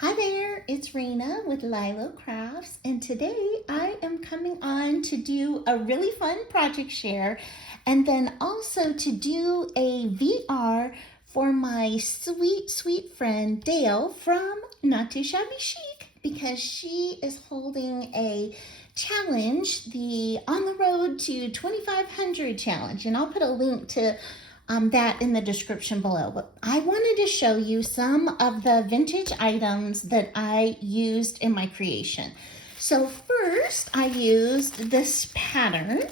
Hi there, it's Rana with LYLO Crafts, and today I am coming on to do a really fun project share and then also to do a VR for my sweet friend Dale from Not Too Shabby Chic, because she is holding a challenge, the On the Road to 2500 challenge, and I'll put a link to that in the description below. But I wanted to show you some of the vintage items that I used in my creation. So first I used this pattern.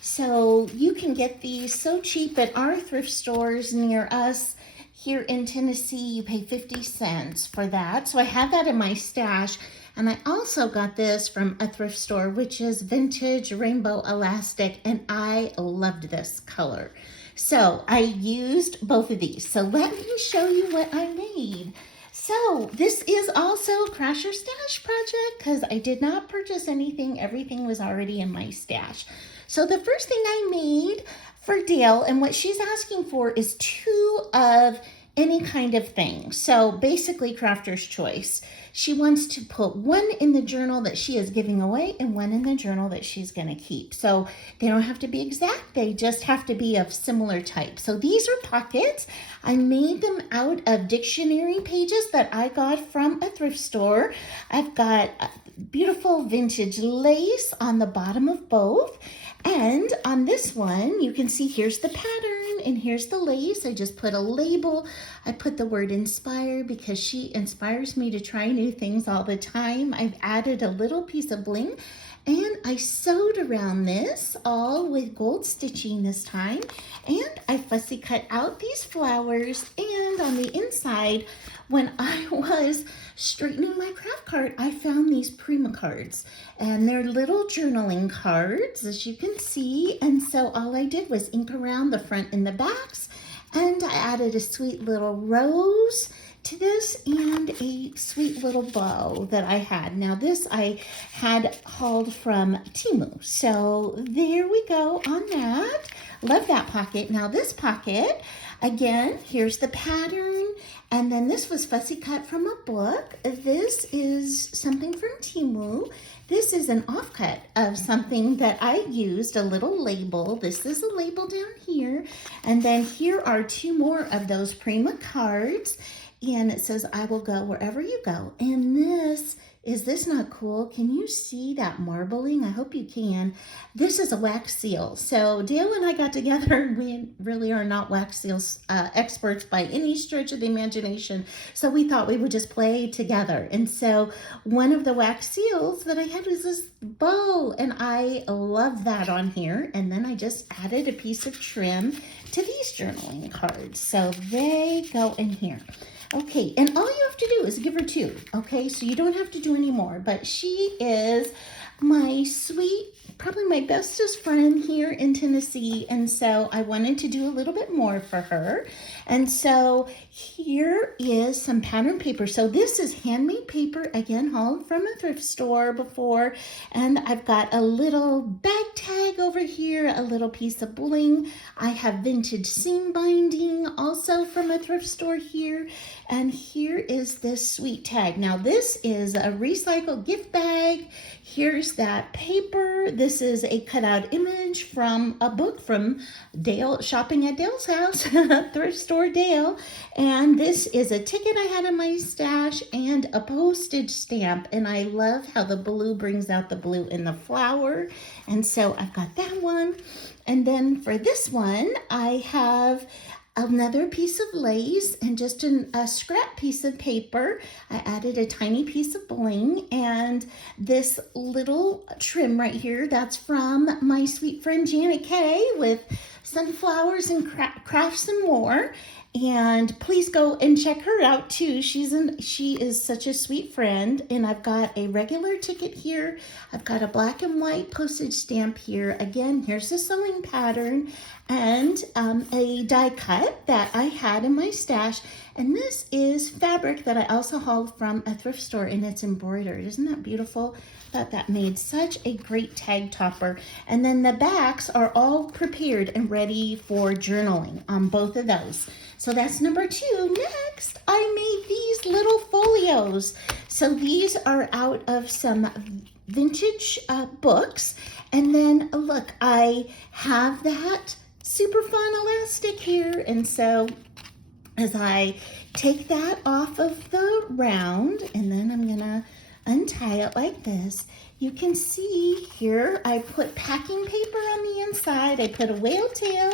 So you can get these so cheap at our thrift stores near us. Here in Tennessee, you pay 50 cents for that. So I have that in my stash. And I also got this from a thrift store, which is vintage rainbow elastic, and I loved this color. So I used both of these. So let me show you what I made. So this is also Crash or Stash project because I did not purchase anything. Everything was already in my stash. So the first thing I made for Dale, and what she's asking for, is 2 of any kind of thing. So basically crafter's choice. She wants to put 1 in the journal that she is giving away and 1 in the journal that she's going to keep. So they don't have to be exact. They just have to be of similar type. So these are pockets. I made them out of dictionary pages that I got from a thrift store. I've got beautiful vintage lace on the bottom of both. And on this one, you can see here's the pattern and here's the lace. I just put a label. I put the word inspire because she inspires me to try new things all the time. I've added a little piece of bling, and I sewed around this all with gold stitching this time. And I fussy cut out these flowers, and on the inside, when I was straightening my craft card, I found these Prima cards, and they're little journaling cards, as you can see. And so all I did was ink around the front and the backs, and I added a sweet little rose to this and a sweet little bow that I had. Now this I had hauled from Temu. So there we go on that. Love that pocket. Now this pocket, again, here's the pattern. And then this was fussy cut from a book. This is something from Temu. This is an offcut of something that I used, a little label. This is a label down here. And then here are 2 more of those Prima cards. And it says, I will go wherever you go. And is this not cool? Can you see that marbling? I hope you can. This is a wax seal. So Dale and I got together. We really are not wax seals experts by any stretch of the imagination. So we thought we would just play together. And so one of the wax seals that I had was this bow. And I love that on here. And then I just added a piece of trim to these journaling cards. So they go in here. Okay, and all you have to do is give her 2, okay? So you don't have to do any more, but she is my sweet, probably my bestest friend here in Tennessee, and so I wanted to do a little bit more for her. And so here is some pattern paper. So this is handmade paper, again, hauled from a thrift store before, and I've got a little bag tag over here, a little piece of bling. I have vintage seam binding also from a thrift store here, and here is this sweet tag. Now this is a recycled gift bag. Here's that paper. This is a cutout image from a book from Dale, Shopping at Dale's House, thrift store Dale. And this is a ticket I had in my stash and a postage stamp. And I love how the blue brings out the blue in the flower. And so I've got that one. And then for this one, I have another piece of lace and just a scrap piece of paper. I added a tiny piece of bling and this little trim right here. That's from my sweet friend Janet Kay with Sunflowers and Crafts and More. And please go and check her out too. She is such a sweet friend. And I've got a regular ticket here. I've got a black and white postage stamp here. Again, here's the sewing pattern and a die cut that I had in my stash. And this is fabric that I also hauled from a thrift store, and it's embroidered. Isn't that beautiful? Thought that made such a great tag topper. And then the backs are all prepared and ready for journaling on both of those. So that's number 2. Next, I made these little folios. photos. So these are out of some vintage books. And then look, I have that super fun elastic here. And so as I take that off of the round, and then I'm gonna untie it like this, you can see here I put packing paper on the inside, I put a whale tail,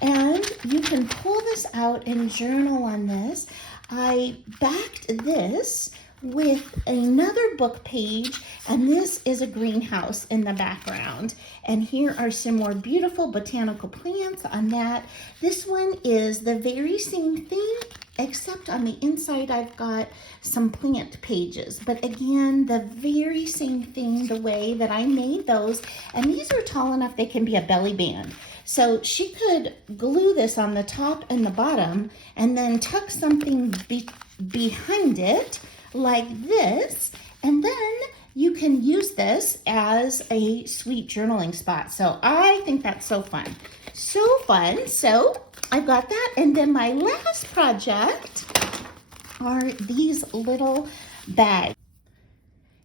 and you can pull this out and journal on this. I backed this with another book page, and this is a greenhouse in the background. And here are some more beautiful botanical plants on that. This one is the very same thing, except on the inside I've got some plant pages. But again, the very same thing, the way that I made those. And these are tall enough they can be a belly band. So she could glue this on the top and the bottom and then tuck something behind it like this, and then you can use this as a sweet journaling spot. So I think that's so fun. So fun. So I've got that. And then my last project are these little bags.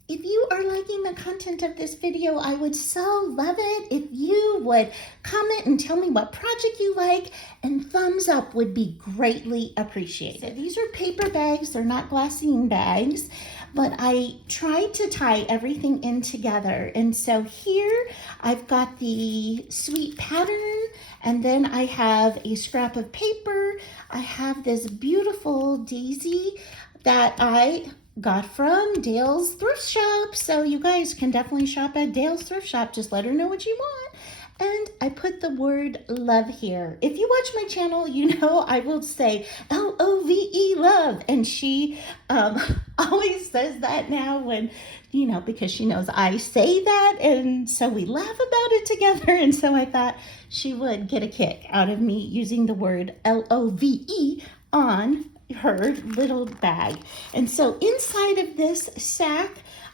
If you are liking the content of this video, I would so love it if you would comment and tell me what project you like, and thumbs up would be greatly appreciated. So these are paper bags, they're not glassine bags, but I tried to tie everything in together. And so here I've got the sweet pattern, and then I have a scrap of paper. I have this beautiful daisy that I got from Dale's thrift shop. So you guys can definitely shop at Dale's thrift shop. Just let her know what you want. And I put the word love here. If you watch my channel, you know I will say L-O-V-E, love. And she always says that now when, you know, because she knows I say that. And so we laugh about it together. And so I thought she would get a kick out of me using the word L-O-V-E on her little bag. And so inside of this sack,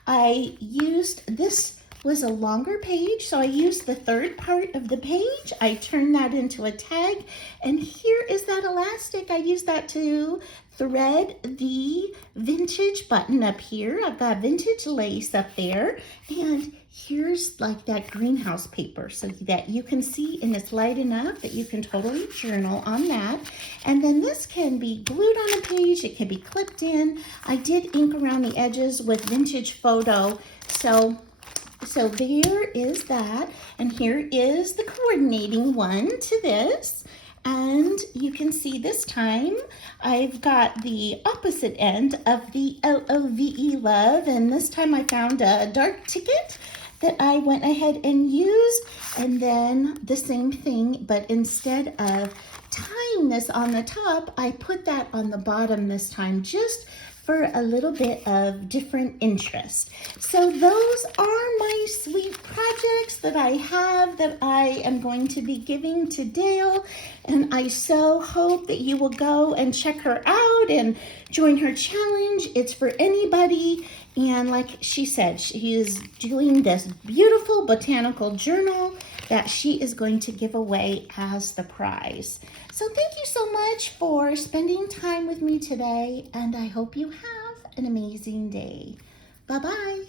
I used, this was a longer page, so I used the third part of the page. I turned that into a tag, and here is that elastic. I used that to thread the vintage button up here. I've got vintage lace up there, and here's like that greenhouse paper so that you can see, and it's light enough that you can totally journal on that. And then this can be glued on a page, it can be clipped in. I did ink around the edges with vintage photo, so there is that, and here is the coordinating one to this. And you can see this time I've got the opposite end of the L-O-V-E, love, and this time I found a dark ticket that I went ahead and used, and then the same thing, but instead of tying this on the top, I put that on the bottom this time, just for a little bit of different interest. So those are my sweet projects that I have that I am going to be giving to Dale, and I so hope that you will go and check her out and join her challenge. It's for anybody, and like she said, she is doing this beautiful botanical journal that she is going to give away as the prize. So thank you so much for spending time with me today, and I hope you have an amazing day. Bye-bye.